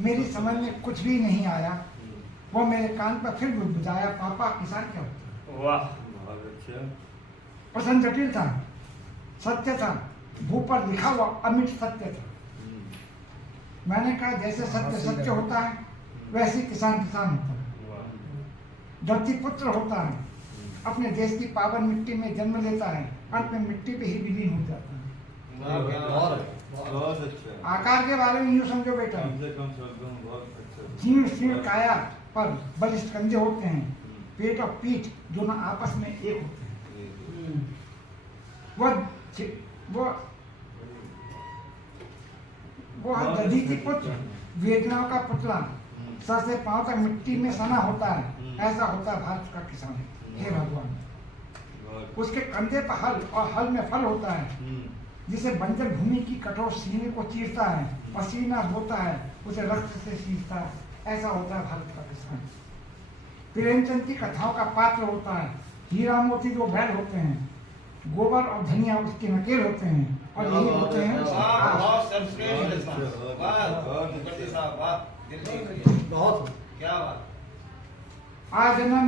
मेरी समझ में कुछ भी नहीं आया। वो मेरे कान पर फिर बुझाया, पापा किसान क्या होता है? वाह, बहुत अच्छा। प्रश्न जटिल था, सत्य था, भू पर लिखा हुआ अमिट सत्य था। मैंने कहा जैसे सत्य सत्य होता है वैसे किसान किसान होता है। धरती पुत्र होता है, अपने देश की पावन मिट्टी में जन्म लेता है, अंत में मिट्टी पे ही विलीन हो जाता है। बहुत अच्छा। आकार के बारे में यूँ समझो बेटा, कम से कम शब्दों में बहुत अच्छा। जीर्ण शीर्ण काया पर बलिष्ठ कंधे होते हैं, पेट और पीठ दोनों आपस में एक होते हैं। वो दधी की पुत्र, वेदनाओं का पुतला, सर से पांव तक मिट्टी में सना होता है, ऐसा होता है भारत का किसान। हे भगवान, उसके कंधे पर हल और हल में फल होता है, जिसे बंजर भूमि की कठोर सीने को चीरता है, पसीना बोता है, उसे रक्त से सींचता है, ऐसा होता है भारत का किसान। प्रेमचंद की कथाओं का पात्र होता है, हीरा मोती जो बैल होते हैं, गोबर और धनिया उसके नकेल होते हैं, और यही होते हैं बहुत क्या बात। आजमन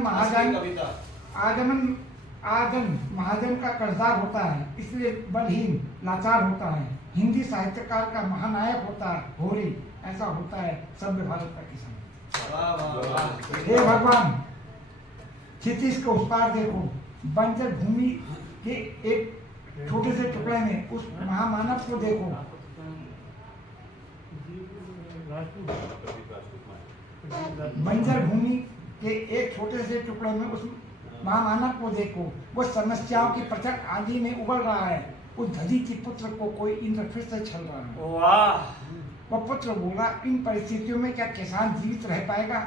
महाजन का कर्जदार होता है, इसलिए बलहीन लाचार होता है। हिंदी साहित्यकार का महानायक होता है होरी, ऐसा होता है सभ्य भारत का किसान। हे भगवान, क्षितिज को उस पार देखो, बंजर भूमि के एक छोटे से टुकड़े में उस महामानव को देखो। बंजर भूमि के एक छोटे से टुकड़े में उस महामानव को देखो, वो समस्याओं की प्रचंड आंधी में उबल रहा है। उस दधी की पुत्र को कोई इंद्र फिर से छल रहा है। वाह। वह पुत्र बोला, इन परिस्थितियों में क्या किसान जीवित रह पाएगा?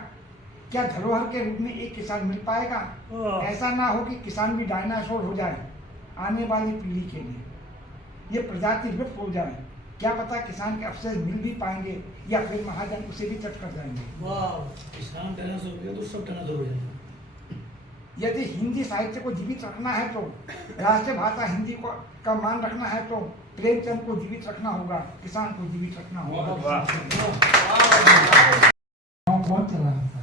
क्या धरोहर के रूप में एक किसान मिल पाएगा? ऐसा ना हो कि किसान भी डायनासोर हो जाए आने वाली पीढ़ी के लिए, ये प्रजाति लुप्त हो जाए। क्या पता किसान के अवशेष मिल भी पाएंगे या फिर महाजन उसे भी चट कर जाएंगे। किसान डायनासोर हो गया तो सब डायनासोर हो जाएंगे। यदि हिंदी साहित्य को जीवित रखना है तो, राष्ट्रीय भाषा हिंदी को का मान रखना है तो प्रेमचंद को जीवित रखना होगा, किसान को जीवित रखना होगा। कौन चला रहा था?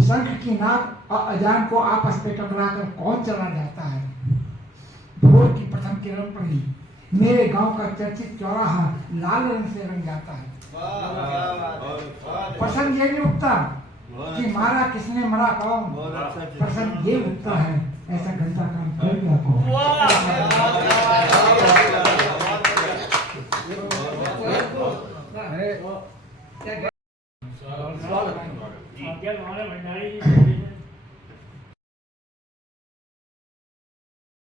शंख की नाद और अजान को आपस में टकराकर कौन चला जाता है? भोर की प्रथम किरण पर ही मेरे गांव का चर्चित चौराहा लाल रंग से रंग जाता है। प्रश्न ये नहीं उठता कि मारा किसने मरा कौन, प्रश्न ये उठता है ऐसा घंटा काम कर दिया कौन। भंडारी